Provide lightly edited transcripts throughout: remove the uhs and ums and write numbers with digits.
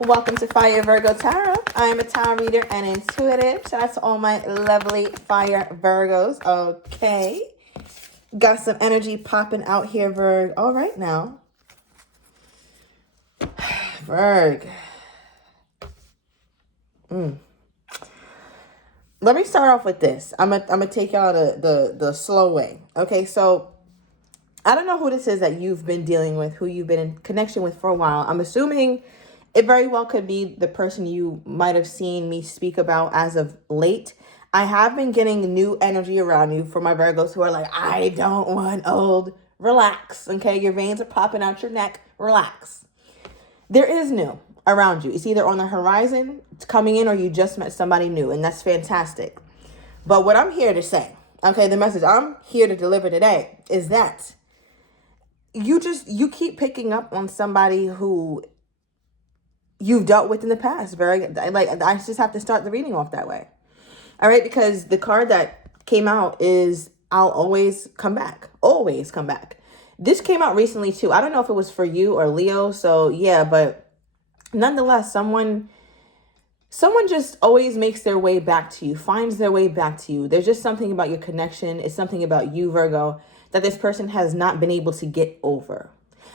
Welcome to Fire Virgo Tarot. I am a tarot reader and intuitive. Shout out to all my lovely Fire Virgos. Okay. Got some energy popping out here, Virg. All right now. Virg. Let me start off with this. I'm gonna take y'all the slow way. Okay, so I don't know who this is that you've been dealing with, who you've been in connection with for a while. I'm assuming it very well could be the person you might have seen me speak about as of late. I have been getting new energy around you for my Virgos who are like, I don't want old. Relax, okay? Your veins are popping out your neck. Relax. There is new around you. It's either on the horizon, it's coming in, or you just met somebody new, and that's fantastic. But what I'm here to say, okay, the message I'm here to deliver today is that you keep picking up on somebody who you've dealt with in the past. I just have to start the reading off that way. All right, because the card that came out is I'll always come back. Always come back. This came out recently too. I don't know if it was for you or Leo. So yeah, but nonetheless, someone just always makes their way back to you, finds their way back to you. There's just something about your connection. It's something about you, Virgo, that this person has not been able to get over.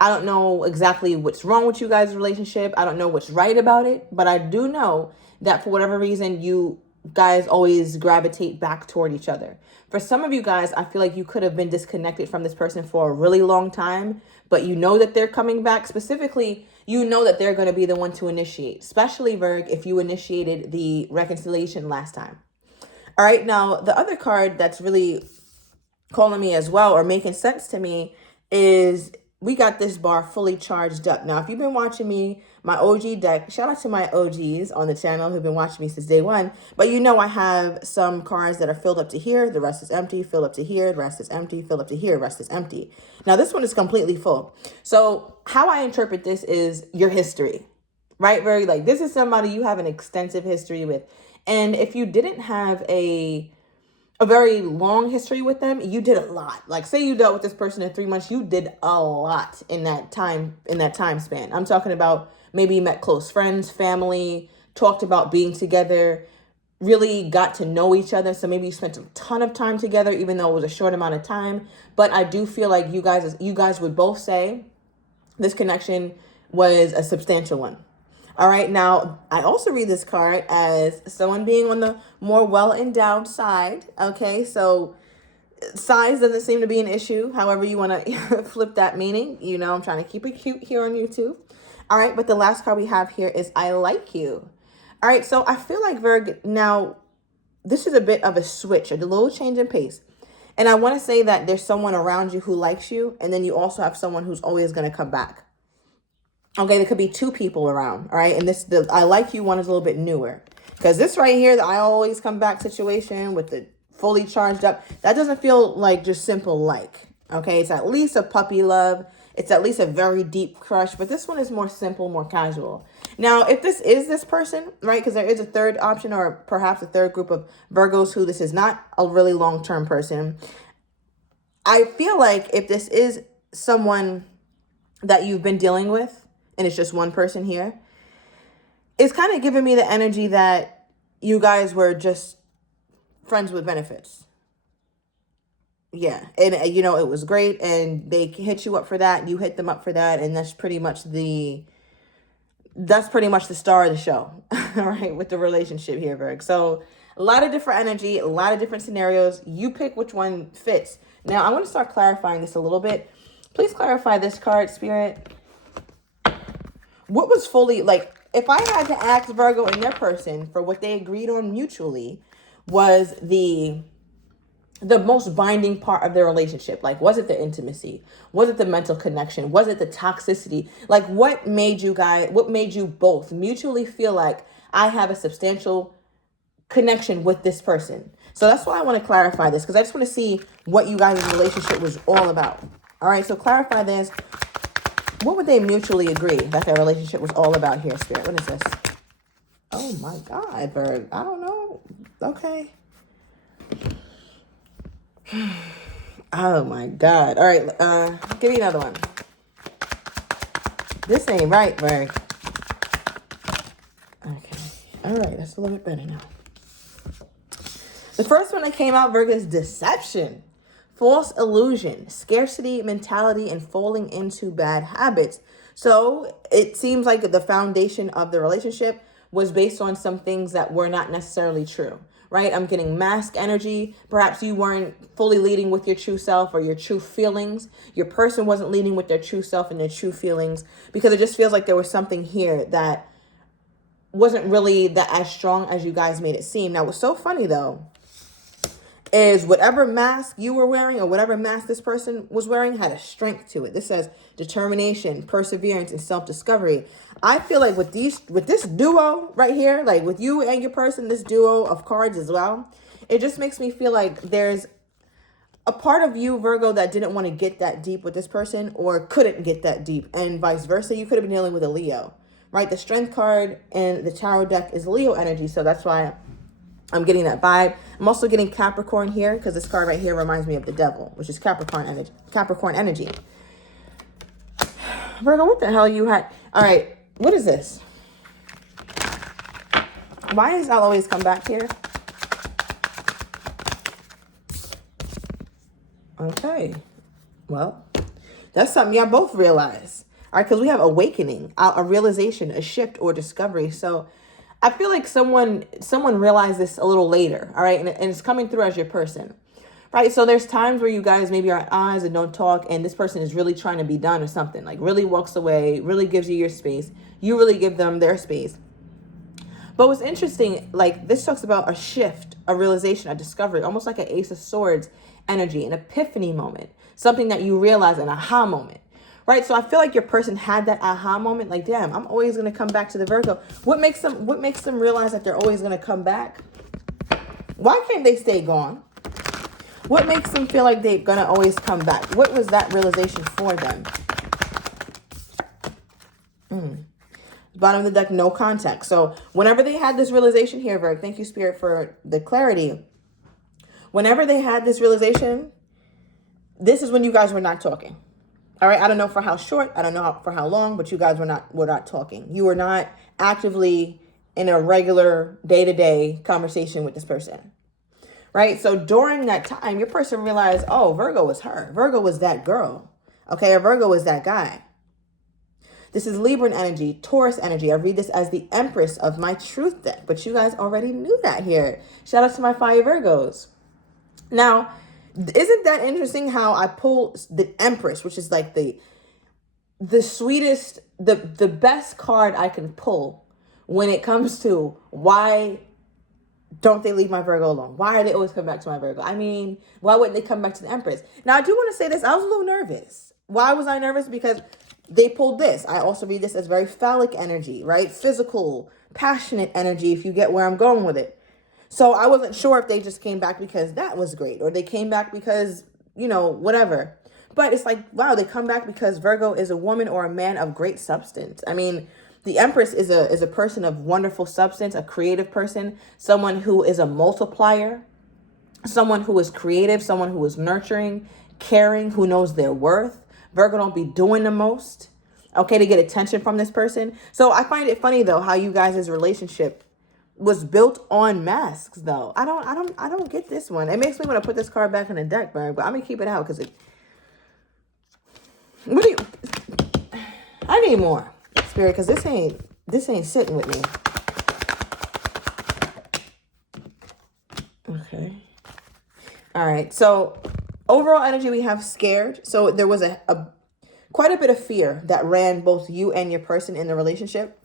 I don't know exactly what's wrong with you guys' relationship. I don't know what's right about it, but I do know that for whatever reason, you guys always gravitate back toward each other. For some of you guys, I feel like you could have been disconnected from this person for a really long time, but you know that they're coming back. Specifically, you know that they're going to be the one to initiate, especially Virg, if you initiated the reconciliation last time. All right, now the other card that's really calling me as well, or making sense to me, is we got this bar fully charged up. Now, if you've been watching me, my OG deck, shout out to my OGs on the channel who've been watching me since day one, but you know I have some cards that are filled up to here, the rest is empty, fill up to here, the rest is empty, fill up to here, rest is empty. Now, this one is completely full. So how I interpret this is your history, right? Very like, this is somebody you have an extensive history with. And if you didn't have a very long history with them, you did a lot. Like, say you dealt with this person in 3 months, you did a lot in that time span. I'm talking about maybe you met close friends, family, talked about being together, really got to know each other. So maybe you spent a ton of time together, even though it was a short amount of time. But I do feel like you guys would both say this connection was a substantial one. All right, now I also read this card as someone being on the more well-endowed side. Okay, so size doesn't seem to be an issue. However you want to flip that meaning. You know, I'm trying to keep it cute here on YouTube. All right, but the last card we have here is I like you. All right, so I feel like Virg, now this is a bit of a switch, a little change in pace. And I want to say that there's someone around you who likes you, and then you also have someone who's always going to come back. Okay, there could be two people around, all right? And the I like you one is a little bit newer. Because this right here, the I always come back situation with the fully charged up, that doesn't feel like just simple like. Okay, it's at least a puppy love. It's at least a very deep crush. But this one is more simple, more casual. Now, if this is this person, right, because there is a third option or perhaps a third group of Virgos who this is not a really long-term person, I feel like if this is someone that you've been dealing with, and it's just one person here, it's kind of giving me the energy that you guys were just friends with benefits. Yeah, and you know, it was great, and they hit you up for that, you hit them up for that, and that's pretty much the star of the show, all right, with the relationship here, Virg. So a lot of different energy, a lot of different scenarios. You pick which one fits. Now, I want to start clarifying this a little bit. Please clarify this card, Spirit. What was fully, like, if I had to ask Virgo and their person for what they agreed on mutually was the most binding part of their relationship, like, was it the intimacy? Was it the mental connection? Was it the toxicity? Like, what made you both mutually feel like I have a substantial connection with this person? So that's why I want to clarify this, because I just want to see what you guys' relationship was all about. All right, so clarify this. What would they mutually agree that their relationship was all about here, Spirit? What is this? Oh my God, Virg. I don't know. Okay. Oh my God. All right, give me another one. This ain't right, Virg. All right, that's a little bit better now. The first one that came out, Virgo, is deception, false illusion, scarcity mentality, and falling into bad habits. So it seems like the foundation of the relationship was based on some things that were not necessarily true, right? I'm getting mask energy. Perhaps you weren't fully leading with your true self or your true feelings. Your person wasn't leading with their true self and their true feelings, because it just feels like there was something here that wasn't really that as strong as you guys made it seem. Now, what's so funny though is whatever mask you were wearing or whatever mask this person was wearing had a strength to it. This says determination, perseverance, and self-discovery. I feel like with this duo right here, like with you and your person, this duo of cards as well, it just makes me feel like there's a part of you, Virgo, that didn't want to get that deep with this person or couldn't get that deep, and vice versa. You could have been dealing with a Leo, right? The Strength card and the Tarot deck is Leo energy, so that's why I'm getting that vibe. I'm also getting Capricorn here because this card right here reminds me of the devil, which is Capricorn energy. Capricorn energy. Virgo, what the hell you had? All right, what is this? Why does that always come back here? Okay, well, that's something y'all both realize. All right, because we have awakening, a realization, a shift, or discovery. So I feel like someone realized this a little later, all right? And it's coming through as your person, right? So there's times where you guys maybe are at odds and don't talk, and this person is really trying to be done or something, like really walks away, really gives you your space. You really give them their space. But what's interesting, like this talks about a shift, a realization, a discovery, almost like an Ace of Swords energy, an epiphany moment, something that you realize, an aha moment. Right, so I feel like your person had that aha moment, like, damn, I'm always gonna come back to the Virgo. What makes them realize that they're always gonna come back? Why can't they stay gone? What makes them feel like they're gonna always come back? What was that realization for them? Bottom of the deck, no contact. So whenever they had this realization here, Virgo, thank you, Spirit, for the clarity. Whenever they had this realization, this is when you guys were not talking. All right, I don't know for how short, I don't know for how long, but you guys were not talking. You were not actively in a regular day-to-day conversation with this person, right? So during that time, your person realized, oh, Virgo was her. Virgo was that girl, okay? Or Virgo was that guy. This is Libran energy, Taurus energy. I read this as the Empress of my truth deck, but you guys already knew that here. Shout out to my fire Virgos. Now, isn't that interesting how I pull the Empress, which is like the sweetest, the best card I can pull when it comes to why don't they leave my Virgo alone? Why are they always come back to my Virgo? I mean, why wouldn't they come back to the Empress? Now, I do want to say this. I was a little nervous. Why was I nervous? Because they pulled this. I also read this as very phallic energy, right? Physical, passionate energy, if you get where I'm going with it. So I wasn't sure if they just came back because that was great, or they came back because, you know, whatever. But it's like, wow, they come back because Virgo is a woman or a man of great substance. I mean, the Empress is a person of wonderful substance, a creative person, someone who is a multiplier, someone who is creative, someone who is nurturing, caring, who knows their worth. Virgo don't be doing the most, okay, to get attention from this person. So I find it funny though how you guys' relationship was built on masks though. I don't get this one. It makes me want to put this card back in the deck, but I'm gonna keep it out because I need more, Spirit, because this ain't sitting with me. Okay. All right. So overall energy, we have scared. So there was a quite a bit of fear that ran both you and your person in the relationship.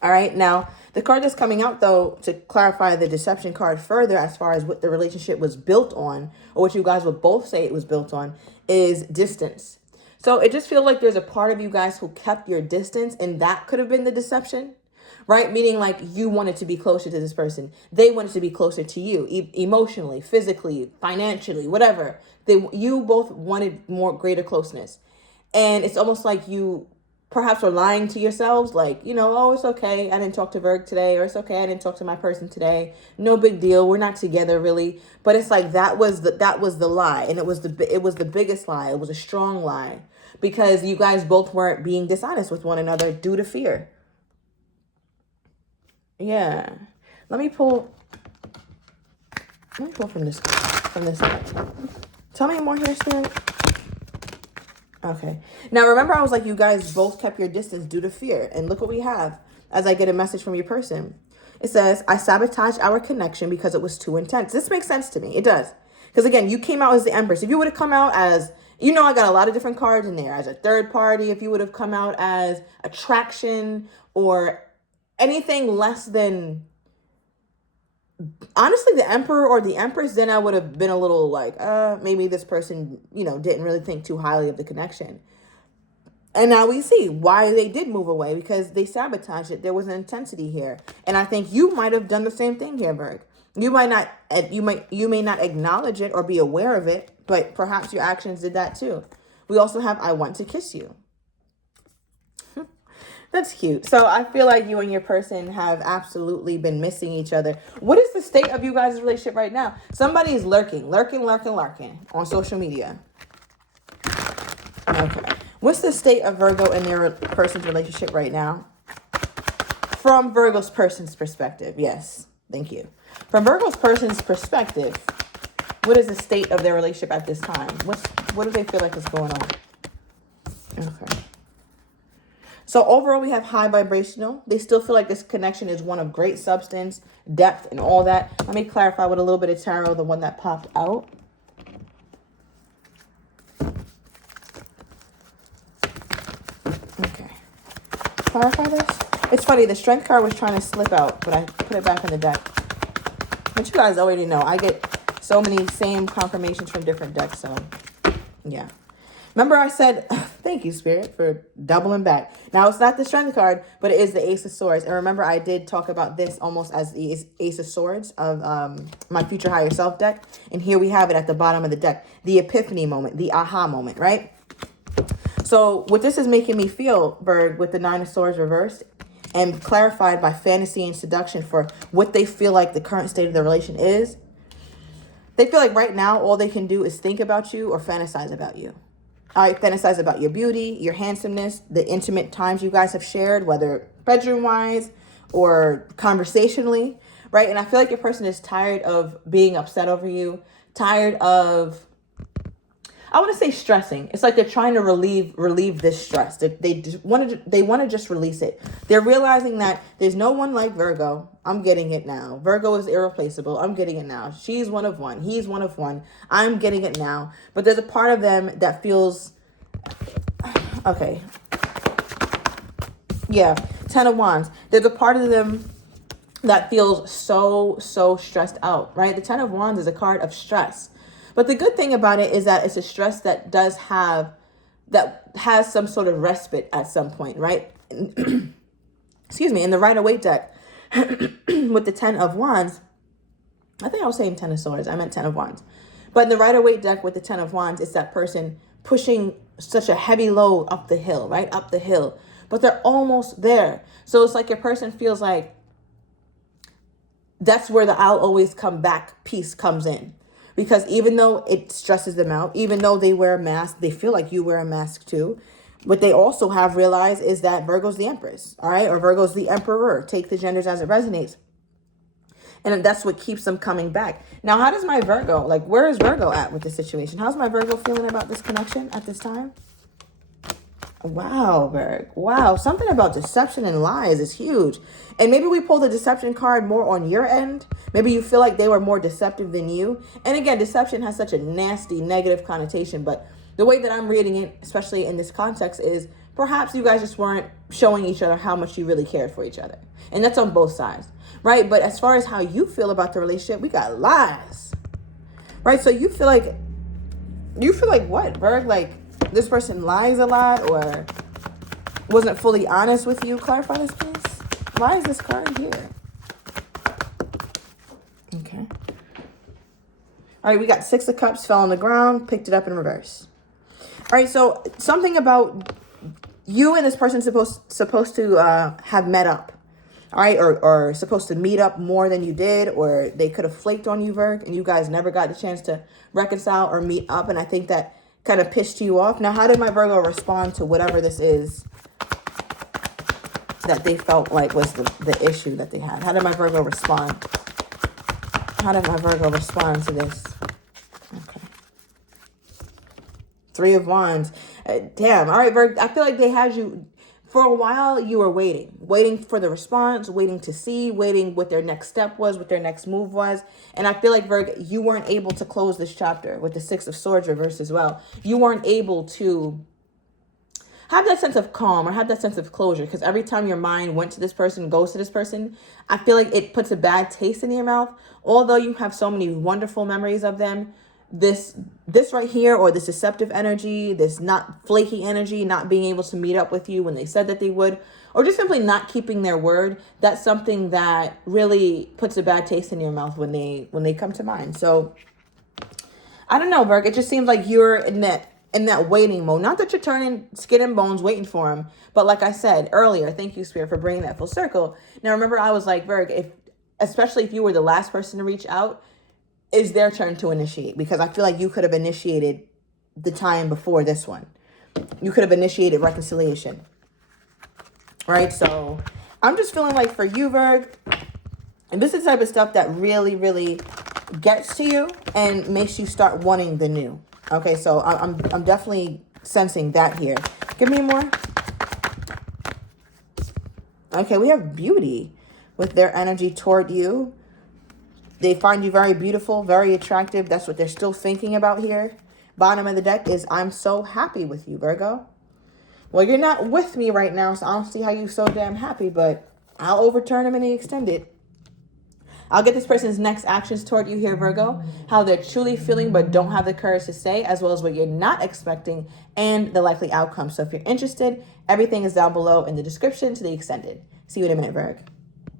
All right. Now, the card that's coming out, though, to clarify the deception card further as far as what the relationship was built on, or what you guys would both say it was built on, is distance. So it just feels like there's a part of you guys who kept your distance, and that could have been the deception, right? Meaning like you wanted to be closer to this person. They wanted to be closer to you, emotionally, physically, financially, whatever. You both wanted more greater closeness. And it's almost like you perhaps are lying to yourselves, like, you know, oh, it's okay, I didn't talk to Virg today, or it's okay, I didn't talk to my person today. No big deal. We're not together really. But it's like that was the lie, and it was the biggest lie. It was a strong lie because you guys both weren't being dishonest with one another due to fear. Yeah. Let me pull from this side. Tell me more here, Spirit. Okay. Now remember, I was like, you guys both kept your distance due to fear. And look what we have as I get a message from your person. It says, I sabotaged our connection because it was too intense. This makes sense to me. It does. Because again, you came out as the Empress. If you would have come out as, you know, I got a lot of different cards in there. As a third party, if you would have come out as attraction or anything less than, honestly, the Emperor or the Empress, then I would have been a little like, maybe this person, you know, didn't really think too highly of the connection. And now we see why they did move away, because they sabotaged it. There was an intensity here. And I think you might have done the same thing here, Berg. You may not acknowledge it or be aware of it, but perhaps your actions did that too. We also have, I want to kiss you. That's cute. So I feel like you and your person have absolutely been missing each other. What is the state of you guys' relationship right now? Somebody is lurking on social media. Okay. What's the state of Virgo and their person's relationship right now? From Virgo's person's perspective. Yes. Thank you. From Virgo's person's perspective, what is the state of their relationship at this time? What do they feel like is going on? Okay. So overall, we have high vibrational. They still feel like this connection is one of great substance, depth, and all that. Let me clarify with a little bit of tarot, the one that popped out. Okay. Clarify this. It's funny, the strength card was trying to slip out, but I put it back in the deck. But you guys already know, I get so many same confirmations from different decks, so yeah. Remember I said, thank you, Spirit, for doubling back. Now, it's not the Strength card, but it is the Ace of Swords. And remember, I did talk about this almost as the Ace of Swords of my Future Higher Self deck. And here we have it at the bottom of the deck. The epiphany moment, the aha moment, right? So what this is making me feel, Berg, with the Nine of Swords reversed and clarified by fantasy and seduction for what they feel like the current state of the relation is. They feel like right now, all they can do is think about you or fantasize about you. I fantasize about your beauty, your handsomeness, the intimate times you guys have shared, whether bedroom-wise or conversationally, right? And I feel like your person is tired of being upset over you, tired of, I want to say stressing. It's like they're trying to relieve this stress. They want to just release it. They're realizing that there's no one like Virgo. I'm getting it now. Virgo is irreplaceable. I'm getting it now. She's one of one. He's one of one. I'm getting it now. But there's a part of them that feels, okay. Yeah, Ten of Wands. There's a part of them that feels so stressed out, right? The Ten of Wands is a card of stress. But the good thing about it is that it's a stress that has some sort of respite at some point, right? Excuse me, in the Rider-Waite deck with the Ten of Wands, I think I was saying Ten of Swords. I meant Ten of Wands. But in the Rider-Waite deck with the Ten of Wands, it's that person pushing such a heavy load up the hill, right? Up the hill. But they're almost there. So it's like your person feels like that's where the I'll always come back piece comes in. Because even though it stresses them out, even though they wear a mask, they feel like you wear a mask too. What they also have realized is that Virgo's the Empress, all right? Or Virgo's the Emperor. Take the genders as it resonates. And that's what keeps them coming back. Now, how does my Virgo, like, where is Virgo at with this situation? How's my Virgo feeling about this connection at this time? Wow, Virg. Wow. Something about deception and lies is huge. And maybe we pull the deception card more on your end. Maybe you feel like they were more deceptive than you. And again, deception has such a nasty, negative connotation. But the way that I'm reading it, especially in this context, is perhaps you guys just weren't showing each other how much you really cared for each other. And that's on both sides, right? But as far as how you feel about the relationship, we got lies, right? So you feel like what, Virg? Like, this person lies a lot or wasn't fully honest with you. Clarify this, please. Why is this card here? Okay. All right, we got Six of Cups, fell on the ground, picked it up in reverse. All right, so something about you and this person supposed to have met up. All right, or supposed to meet up more than you did, or they could have flaked on you, Virg, and you guys never got the chance to reconcile or meet up, and I think that kind of pissed you off. Now, how did my Virgo respond to whatever this is that they felt like was the issue that they had. How did my Virgo respond? How did my Virgo respond to this? Okay. Three of Wands. Damn. All right, Virgo. I feel like they had you... For a while, you were waiting for the response, waiting to see, waiting what their next step was, what their next move was. And I feel like, Virgo, you weren't able to close this chapter with the Six of Swords reversed as well. You weren't able to have that sense of calm or have that sense of closure, because every time your mind went to this person, goes to this person, I feel like it puts a bad taste in your mouth. Although you have so many wonderful memories of them, this right here, or this deceptive energy, this not flaky energy, not being able to meet up with you when they said that they would, or just simply not keeping their word, that's something that really puts a bad taste in your mouth when they come to mind. So I don't know, Virgo, it just seems like you're in that waiting mode. Not that you're turning skin and bones waiting for him, but like I said earlier, thank you, Spirit, for bringing that full circle. Now remember, I was like, Virgo, especially if you were the last person to reach out, it's their turn to initiate, because I feel like you could have initiated the time before this one. You could have initiated reconciliation, right? So I'm just feeling like for you, Virg, and this is the type of stuff that really, really gets to you and makes you start wanting the new. Okay, so I'm definitely sensing that here. Give me more. Okay, we have beauty with their energy toward you. They find you very beautiful, very attractive. That's what they're still thinking about here. Bottom of the deck is, I'm so happy with you, Virgo. Well, you're not with me right now, so I don't see how you're so damn happy, but I'll overturn them and extend it. I'll get this person's next actions toward you here, Virgo. How they're truly feeling but don't have the courage to say, as well as what you're not expecting and the likely outcome. So if you're interested, everything is down below in the description to the extended. See you in a minute, Virgo.